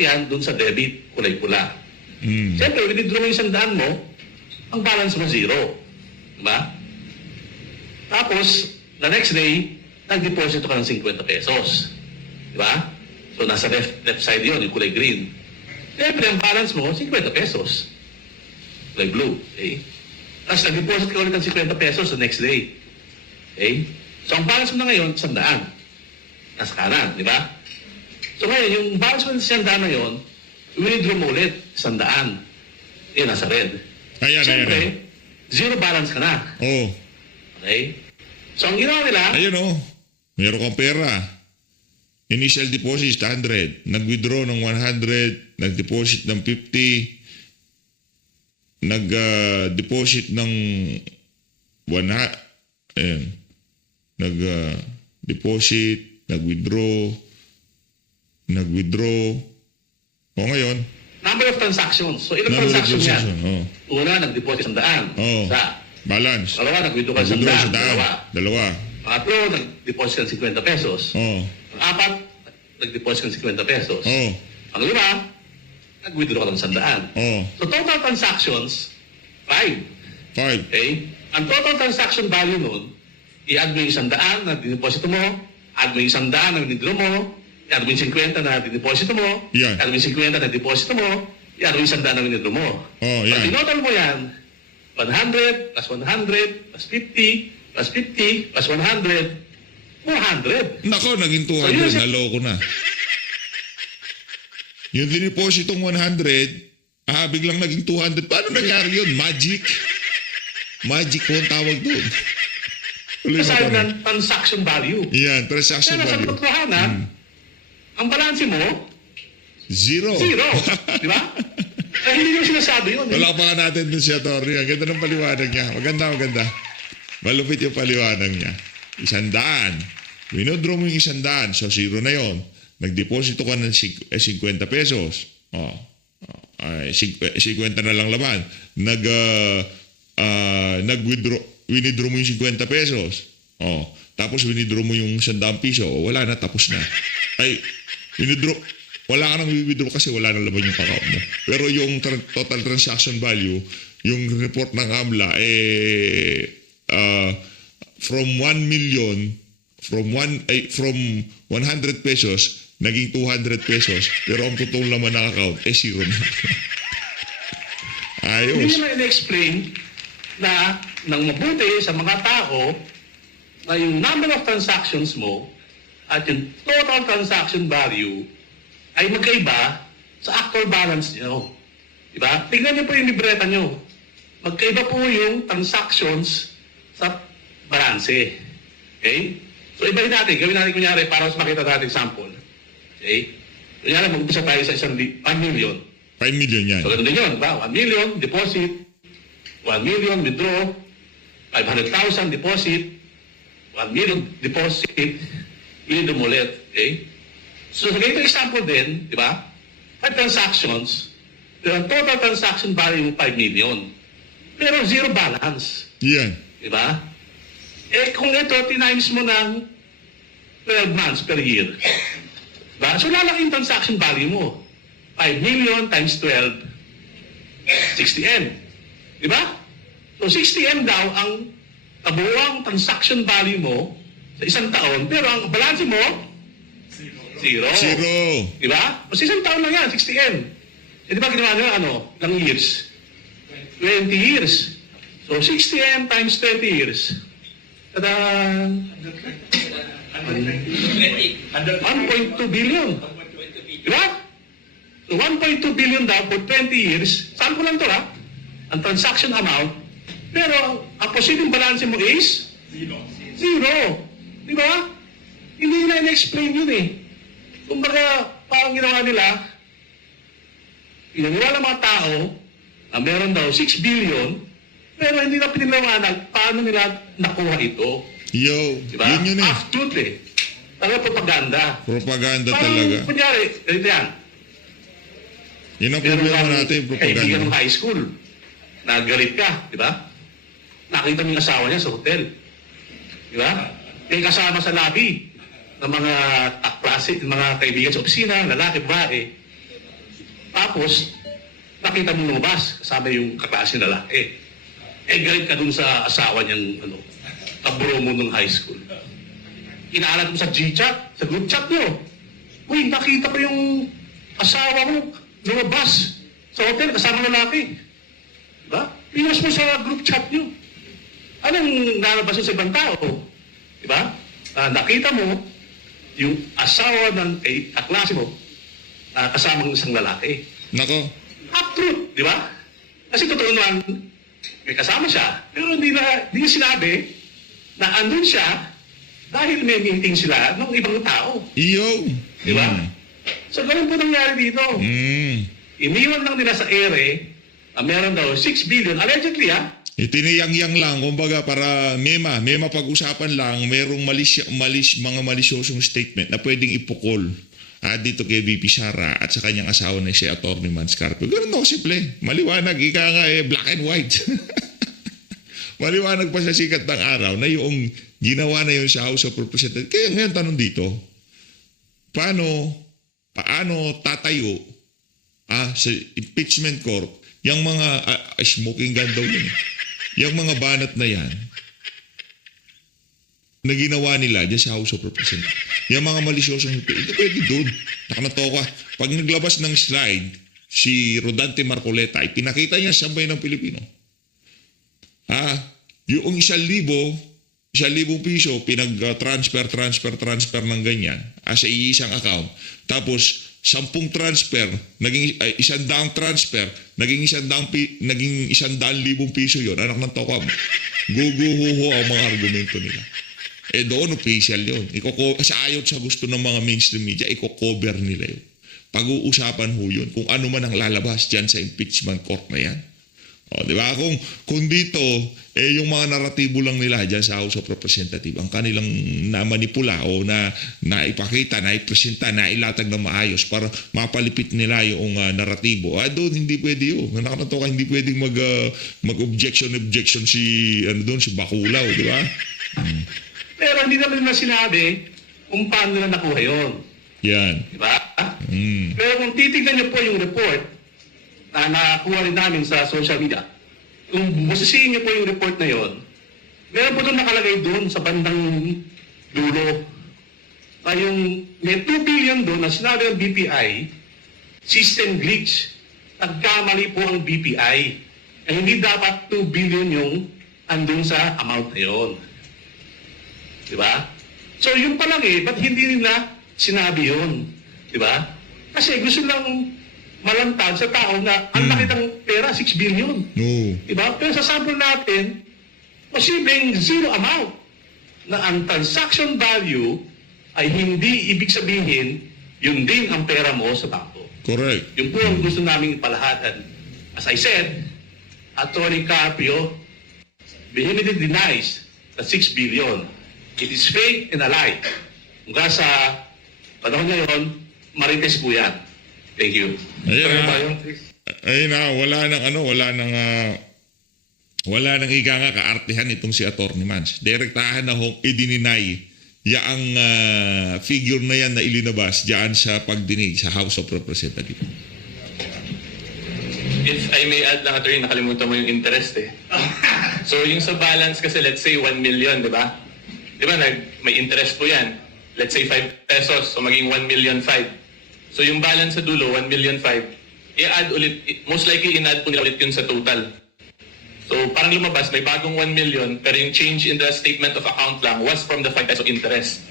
yan dun sa debit, kulay pula. Siyempre, withdraw mo yung 100 mo, ang balance mo 0. Diba? Tapos, the next day, nag-deposit ka ng 50 pesos. Diba? So, nasa left side yun, yung kulay green. Siyempre, ang balance mo, 50 pesos. Kulay blue. Okay? Tapos, nag-deposit ka ulit ng 50 pesos the next day. Okay? So, ang balance mo na ngayon, 100. Nasa kanan, di ba? So, ngayon, yung balance mo ng 100 na yun, withdraw mo ulit, 100. Yun, nasa red. Ayan, Siyempre, ayan. zero balance ka na. Oh. Okay? So, ang ginawa nila, Ayun oh. Meron kang pera. Initial deposit 100. Nag-withdraw ng 100. Nag-deposit ng 50. Nag-deposit ng 100. Ayan. Nag-deposit. Nag-withdraw. Nag-withdraw. O ngayon, number of transactions. So, ilang number of transaction yan? transaction. Oh. Una, nag-deposit 100. Oh. Isa. Balance. Dalawa, nag-withdraw ka Nag-withdraw 100. Dalawa. Dalawa. Pangatlo, nag-deposit ka ng 50 pesos. Oh. Ang-apat, nag-deposit ka ng 50 pesos. Oh. Ang lima, nag-withdraw ka ng 100. Oh. So, total transactions, 5. 5. Okay? Ang total transaction value nun, i-add mo yung 100 na dineposito mo, add mo yung 100 na withdraw mo, i-add mo yung 50 na dineposito mo, Yan. i-add mo yung 50 na deposito mo, i-add mo yung 100 na withdraw mo. Oh, Pag yan. tinotal mo yan, 100 plus 100 plus 50 plus 50 plus 100, 400. Nako, naging So, 200. yun siya- Naloko na. Yung dinipositong 100, biglang naging 200. Paano nangyari yun? Magic? Magic po ang tawag doon. Tuloy mo Kasama kami. ng transaction value. Yan, transaction Pero sa value. katotohanan, ang balanse mo, Zero. zero. Di ba? Eh, hindi nyo sinasabi yun. Wala pa nga natin dun si Atty. Ang ganda ng paliwanag niya. Maganda, maganda. Malupit yung paliwanag niya. 100. Winodraw mo yung 100. So, zero na yon. Nagdeposito ka ng 50 pesos. Oh. Ay, 50 na lang laman. Winidraw mo yung 50 pesos. Oh. Tapos winidraw mo yung 100 piso. Oh, wala na, tapos na. Ay, winidraw. Wala ka nang withdraw kasi wala nang laman yung account mo. Pero yung total transaction value, yung report ng AMLA, from 1 million, from 100 pesos, naging 200 pesos, pero ang totoong laman ng account, zero na. Hindi Ayos. nyo na in-explain na nang mabuti sa mga tao na yung number of transactions mo at yung total transaction value ay magkaiba sa actual balance nyo. Diba? Tingnan nyo po yung libreta nyo. Magkaiba po yung transactions sa balanse. Okay? So, ibahin natin. Gawin natin kunyari para mas makita natin sample. Okay? Kunyari, mag-umpisa tayo sa 1 million. 5 million yan. So, ganun din yun. Diba? 1 million, deposit. 1 million, withdraw. 500,000, deposit. 1 million, deposit. Withdraw mo ulit. Okay? So, sa ganitong example din, di ba? 5 transactions, pero ang total transaction value 5 million. Pero zero balance. Yan. Di ba? Eh, kung ito, tinimes mo ng 12 months per year. Diba? So, lalaki yung transaction value mo. 5 million times 12, 60M. Di ba? So, 60M daw ang kabuuang transaction value mo sa isang taon, pero ang balance mo, zero. Zero. Di ba? Mas isang taon lang yan, 60M. Eh, di ba ginawa nyo, ilang years? 20 years. So, 60M times 20 years. Tadaan! 1.2 billion. Di ba? So, 1.2 billion daw for 20 years. Saan ko lang to, ha? Ang transaction amount. Pero, ang posibleng balance mo is? Zero. Di ba? Hindi nila in-explain yun eh. Kumbaga, parang ginawa nila, pinaniwala mga tao na meron daw 6 billion, pero hindi na piniliwanag paano nila nakuha ito. Yo, Diba? yun eh. Half-truth eh. Talaga propaganda. Propaganda Parang, talaga. kunyari, ganito yan. Yun ang Meron problema kang natin, kaibigan propaganda. ng high school. Nagalit ka, di ba? Nakita mo yung asawa niya sa hotel. Di ba? May kasama sa lobby ng mga klase, mga kaibigan sa opisina, lalaki, babae. Tapos, nakita mo lumabas, kasama yung kaklase na lalaki. Galit ka dun sa asawa niyang, kabro mo nung high school. Inaalat mo sa G-chat, sa group chat nyo. Uy, nakita ko yung asawa mo lumabas sa hotel kasama lalaki. Diba? Pinost mo sa group chat nyo. Anong nalabas sa ibang tao? Diba? Nakita mo yung asawa ng kaklase mo kasama ng isang lalaki. Nako. Half-truth, di ba? Kasi totoo naman, may kasama siya, pero hindi niya sinabi na andun siya dahil may meeting sila ng ibang tao. Iyo. Di ba? So, ganun po nangyari dito. Iniwan lang nila sa ere na meron daw 6 billion. Allegedly, Itiniyang-yang lang, kumbaga para may mapag-usapan lang, merong mga malisyosong statement na pwedeng ipukol dito kay VP Sara at sa kanyang asawa na si Atty. Mans Carpio. Ganun ako simple. Maliwanag, ika nga black and white. Maliwanag pa sa sikat ng araw na yung ginawa na yun sa House of Representatives. Kaya ngayon tanong dito, paano tatayo sa impeachment court yung mga smoking gun daw yun. Yung mga banat na yan na ginawa nila dyan sa House of Representatives. Yung mga malisyosong hindi pwede doon. Nakanato ka. Pag naglabas ng slide, si Rodante Marcoleta, ipinakita niya sa bayan ng Pilipino. Yung 1,000 piso, transfer ng ganyan sa isang account. Tapos, 10 transfer, naging 100 transfer, naging 100,000 piso yon. Anak ng tokam. Guguhuho ang mga argumento nila. Doon official yun. Sa ayot sa gusto ng mga mainstream media, i-cover nila yun. Pag-uusapan ho yun kung ano man ang lalabas dyan sa impeachment court na yan. Di ba? Kung dito, yung mga naratibo lang nila dyan sa House of Representatives, ang kanilang namanipula o naipakita, naipresenta, nailatag na maayos para mapalipit nila yung naratibo. Doon hindi pwede yun. Nakanato ka, hindi pwedeng mag-objection si Baculaw, di ba? Pero hindi naman na sinabi kung paano nila nakuha yun. Yan. Di ba? Pero kung titignan niyo po yung report na nakuha rin namin sa social media, kung busisiin niyo po yung report na yon, meron po doon nakalagay doon sa bandang dulo na yung may 2 billion doon na sinabi ng BPI, system glitch. Nagkamali po ang BPI. Hindi dapat 2 billion yung andun sa amount na yon. Di ba? So yung pa lang ba't hindi nila sinabi yun? Di ba? Kasi gusto lang malantad sa tao na ang laki ng pera, 6 billion. No. Di ba? Pero sa sample natin, posibleng zero amount na ang transaction value ay hindi ibig sabihin yun din ang pera mo sa bangko. Correct. Yun po ang gusto namin ipalahatan. As I said, Atty. Carpio vehemently denies the 6 billion. It is fake and a lie. Mula sa panahon ngayon, marites po yan. Thank you. Ayun na, wala nang ika nga kaartihan itong si Atty. Mans. Direktahan na hong idininay yaang figure na yan na ilinabas diyan sa pagdinig sa House of Representatives. If I may add lang, attorney, nakalimutan mo yung interest So yung sa balance kasi, let's say 1 million, di ba? Di ba, may interest po yan. Let's say 5 pesos, so maging 1,000,005. So yung balance sa dulo, 1,000,005, i-add ulit, most likely in-add po nila ulit yun sa total. So parang lumabas, may bagong 1 million, pero yung change in the statement of account lang was from the 5 peso interest.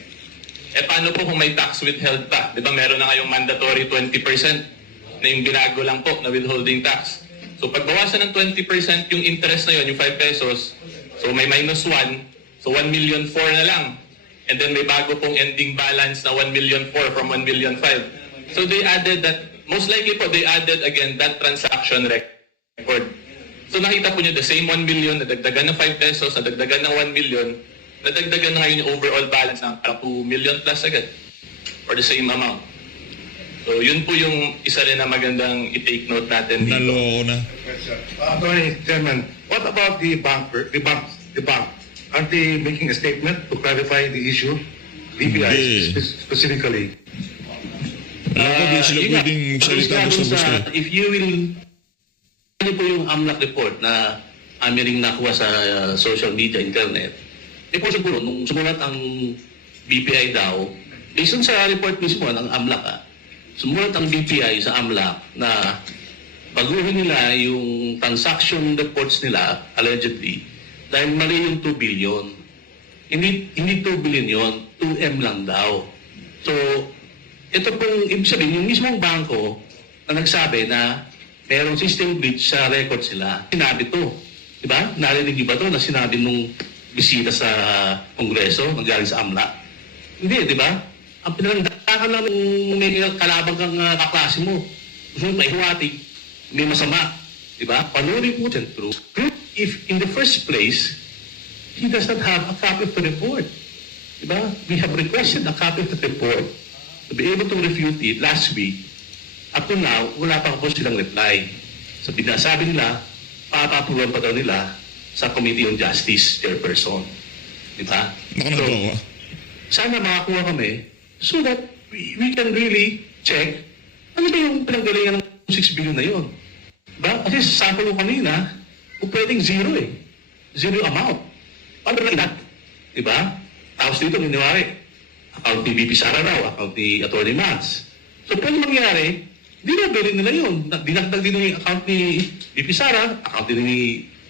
Paano po kung may tax withheld pa? Di ba meron na ngayong mandatory 20% na yung binago lang po na withholding tax. So pagbawasan ng 20% yung interest na yun, yung 5 pesos, so may minus 1, so 1,000,004 na lang. And then may bago pong ending balance na 1,000,004 from 1,000,005. So they added that, most likely po they added again that transaction record. So nakita po nyo the same 1 million, nadagdagan ng 5 pesos, nadagdagan ng 1 million, nadagdagan na ngayon yung overall balance ng 2 million plus agad for the same amount. So yun po yung isa rin na magandang i-take note natin dito. Naloko na. Attorney Chairman, what about the bank? Aren't they making a statement to clarify the issue? Hindi. DPI specifically. Alam ko, di sila Yun nga, pwedeng magsalita tapos nga basta-basta. dun sa- If you will, ano po yung AMLAC report na amin ring nakuha sa social media, internet. May po siguro, nung sumulat ang BPI daw, based on sa report mismo ng AMLAC, sumulat ang BPI sa AMLAC na baguhin nila yung transaction reports nila, allegedly, dahil mali yung 2 billion. Hindi 2 billion yon, 2M lang daw. So, ito pong, ibig sabihin, yung mismong bangko na nagsabi na merong system glitch sa record sila, sinabi to. Diba? Narinig ba to na sinabi nung bisita sa Kongreso, nanggaling sa AMLAC? Hindi, di ba? Ang pinalandakan lang ng may kalabang kang kaklase mo. Gusto mo maihuwati, may masama. Di ba? Panoorin po dyan, true. If in the first place, he does not have a copy of the report. Di ba? We have requested a copy of the report to be able to refute it last week. Up to now, wala pa po silang reply. So, binasabi nila, papapulan pa daw nila sa Committee on Justice chairperson. Di ba? Naku, ako. Sana makakuha kami so that we can really check ano ba yung pinanggalingan ng 6 billion na yun. Diba? Kasi sa sample ko kanina, kung pwedeng zero eh. Zero amount. Paano lang that? Diba? Tapos dito, miniwari, account ni VP Sara raw, account ni Atty. Mans. So pwede mangyari, dinabilin nila yun. Dinagdag din yung account ni VP Sara, account din ni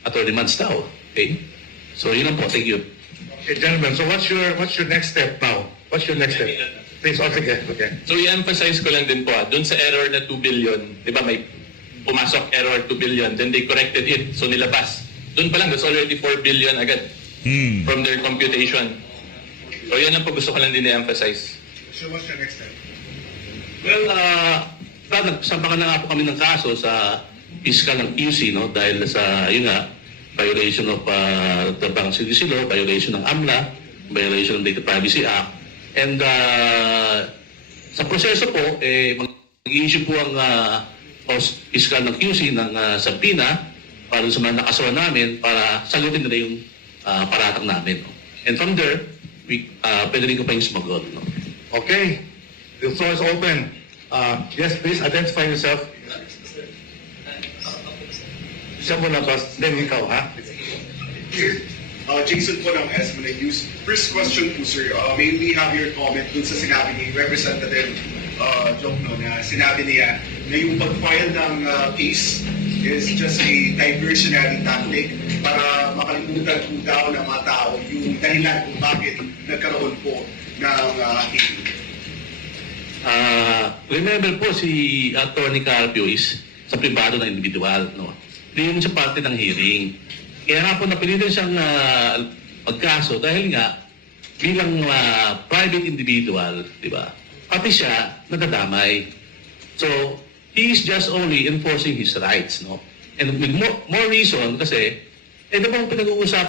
Atty. Mans daw. Okay? So yun lang po. Thank you. Okay, gentlemen, so what's your next step now? What's your next step? Please, once again, okay. So i-emphasize ko lang din po, dun sa error na 2 billion, di ba may pumasok error 2 billion, then they corrected it, so nilabas. Dun pa lang, that's already 4 billion agad from their computation. So yan ang po gusto ko lang din i-emphasize. So what's your next step? Well, nagsampa na nga po kami ng kaso sa fiscal ng QC, no? Dahil sa, yun nga, violation of the Bank Secrecy Law, violation ng AMLA, violation ng Data Privacy Act. And sa proseso po, mag-i-issue po ang fiscal ng QC ng subpoena para sa mga nakasuhan namin para sagutin nila yung paratang namin. No? And from there, pwede rin ko pa yung sumagot. No? Okay, the floor is open. Yes, please identify yourself. Siya muna ba? Then ikaw, ha? Jason po ng SMNA News. First question po, sir. May we have your comment dun sa sinabi ni Representative Jokno na sinabi niya na yung pag-file ng case is just a diversionary tactic para makalimutan po daw ng mga tao yung dahilan kung bakit nagkaroon po ng hearing. Remember po si Atty. Carpio is sa pribado na individual. No? Hindi yun sa parte ng hearing. Kaya nga po napilitan siyang magkaso dahil nga bilang private individual, di ba? Pati siya nadadamay. So, he is just only enforcing his rights, no? And with more reason kasi, ito pong pinag-uusapan